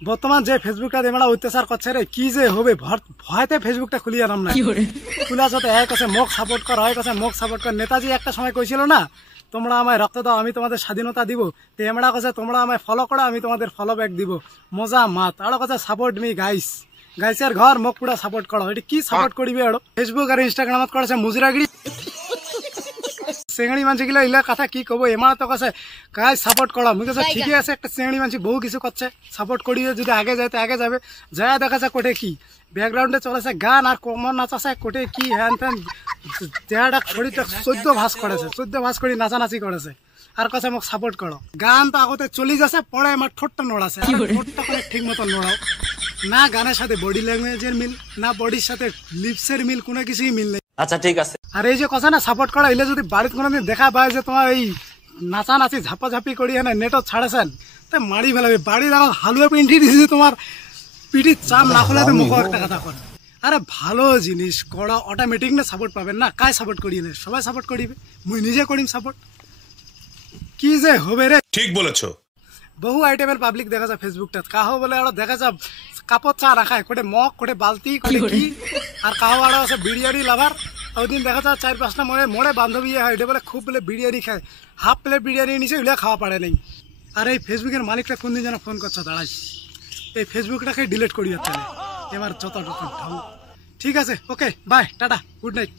বর্তমান যে ফেসবুকটা দিয়ে আমরা অত্যাচার করছে রে, কি যে হবে ভয়তে ফেসবুকটা খুলিয়ে আনাম না। খুলা সাথে এক আছে মোক সাপোর্ট কর, হয় কাছে মোক সাপোর্ট কর। নেতাজি একটা সময় কইছিল না, তোমরা আমায় রক্ত দাও আমি তোমাদের স্বাধীনতা দিব। তো এমরা কাছে তোমরা আমায় ফলো করো আমি তোমাদের ফলো ব্যাক দিব। মজা মাত আর কাছে সাপোর্ট মি গাইস। গাইসের ঘর মোক পুরা সাপোর্ট করো। এটি কি সাপোর্ট করিবে আর ফেসবুক আর ইনস্টাগ্রামত করেছে মুজরাগিরি। চেঙাড়ি মানছি গিলা ইলা কথা কি কব, এমার তো কাছে কাজ সাপোর্ট করা মুই কাছে ঠিকই আছে। একটা চেঙাড়ি মানছি বহু কিছু করছে, সাপোর্ট করিয়ে যদি আগে যায় তো আগে যাবে। যা দেখা যায় কোটে কি ব্যাকগ্রাউন্ডে চলেছে গান আর কমন নাচ আছে, কোটে কি হ্যান ত্যান দেহাটা শরীরটা 14 ভাস করেছে, 14 ভাস করে নাচানাচি করেছে। আর কাছে মোক সাপোর্ট করো। গান তো আগতে চলি যাচ্ছে, পরে আমার ঠোঁটটা নড়াছে। ঠোঁটটা করে ঠিক মতো নড়াও না। গানের সাথে বডি ল্যাঙ্গুয়েজের মিল না, বডির সাথে লিপসের মিল, কোনো কিছুই মিল নেই। আচ্ছা ঠিক আছে। আর এই যে কথা না সাপোর্ট করা, এলে যদি বাড়িতে কোনোদিন দেখা পায় যে তোমার এই নাচানাচি ঝাপাঝাপি করি না নেটত ছাড়েছেন, তা মারি ফেলাবে। বাড়ি দাঁড়াও হালুয়া পিন্টি দিয়েছে, তোমার পিঠির চাম না খোলাতে মুখ একটা কথা করে। আরে ভালো জিনিস করা অটোমেটিক না সাপোর্ট পাবেন না। কায় সাপোর্ট করিয়ে না, সবাই সাপোর্ট করিবে। মুই নিজে করিম সাপোর্ট। কি যে হবে রে, ঠিক বলেছো। বহু আইটেমের পাবলিক দেখা যায় ফেসবুকটা। কাহো বলে আর দেখা যায় কাপড় চা রাখায়, কোটে মগ কোটে বালতি কোটে কি। আর কাহো আর আছে বিরিয়ানি লাভার। ওই দিন দেখা যায় 4-5টা মোড়ে বান্ধবী হয়, এটা বলে খুব বলে বিরিয়ানি খায়, হাফ প্লেট বিরিয়ানি নিচে ওইগুলো খাওয়া পারে নাই। আর এই ফেসবুকের মালিকটা কোন দিন যেন ফোন করছে, দাঁড়াই এই ফেসবুকটাকে ডিলিট করি যাচ্ছে এবার যত। ঠিক আছে, okay bye, tata, good night.